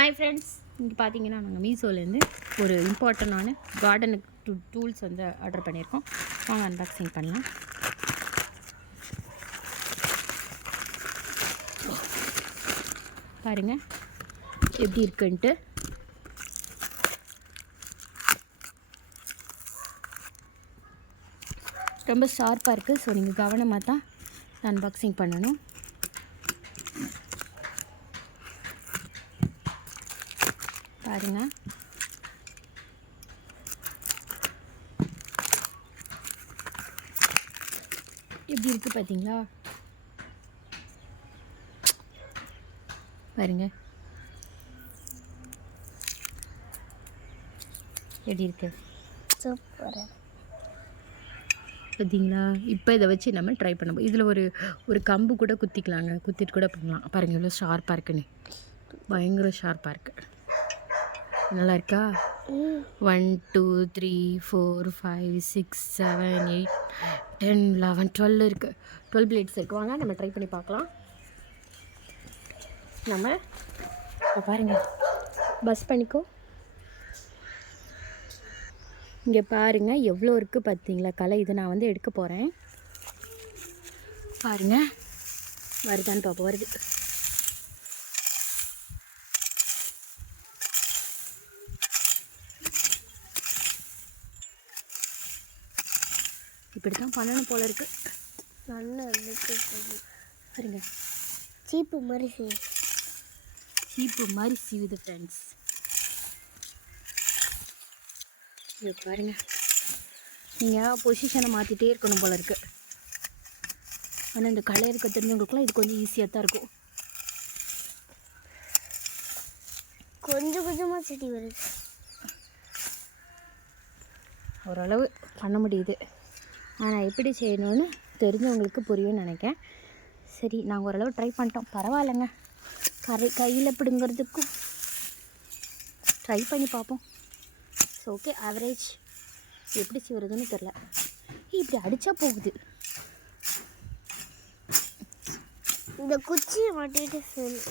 Hi friends இங்கே பார்த்தீங்கன்னா நாங்கள் மீஷோலேருந்து ஒரு இம்பார்ட்டண்டான கார்டனுக்கு டூ டூல்ஸ் வந்து ஆர்டர் பண்ணியிருக்கோம். வாங்க அன்பாக்சிங் பண்ணலாம். பாருங்க எப்படி இருக்குன்ட்டு. ரொம்ப ஷார்ப்பாக இருக்குது ஸோ நீங்கள் கவனமாக தான் அன்பாக்சிங் பண்ணணும். பாருங்க. எப்படி இருக்கு பார்த்தீங்களா பாருங்க. எப்படி இருக்கு? சூப்பர். பார்த்தீங்களா இப்போ இதை வச்சு நம்ம ட்ரை பண்ண இதில் ஒரு ஒரு கம்பு கூட குத்திக்கலாங்க. குத்திட்டு கூட பண்ணலாம் பாருங்கள் எவ்வளோ ஷார்ப்பாக இருக்குன்னு. பயங்கர ஷார்ப்பாக இருக்கு. நல்லா இருக்கா one two three four five six seven eight ten eleven twelve இருக்குது டுவெல் பிளேட்ஸ் இருக்கு. வாங்க நம்ம ட்ரை பண்ணி பார்க்கலாம். நம்ம இப்போ பாருங்க. பஸ் பண்ணிக்கோ. இங்கே பாருங்க எவ்வளோ இருக்குது பார்த்தீங்களா? கலை இது நான் வந்து எடுக்க போகிறேன் பாருங்க. வருதான்னு பார்ப்போம். வருது. இப்படி தான் பண்ணணும் போல இருக்கு. பாருங்க. சீப்பு மாதிரி செய் சீப்பு மாதிரி சீவுது ஃப்ரெண்ட்ஸ் இது பாருங்க. நீங்கள் பொசிஷனை மாற்றிட்டே இருக்கணும் போல இருக்கு. ஆனால் இந்த களை இருக்க தெரிஞ்சவங்களுக்குலாம் இது கொஞ்சம் ஈஸியாக தான் இருக்கும். கொஞ்சம் கொஞ்சமாக செடி வருது. ஓரளவு பண்ண முடியுது. ஆனால் எப்படி செய்யணும்னு தெரிஞ்சவங்களுக்கு புரியும்னு நினைக்கேன் சரி நாங்கள் ஓரளவு ட்ரை பண்ணிட்டோம். பரவாயில்லைங்க. கரை கையில் பிடுங்கிறதுக்கும் ட்ரை பண்ணி பார்ப்போம். ஸோ ஓகே ஆவரேஜ் எப்படி செய்வதுன்னு தெரில இப்படி அடித்தா போகுது. இந்த குச்சியை மாட்டிட்டு சொல்லு.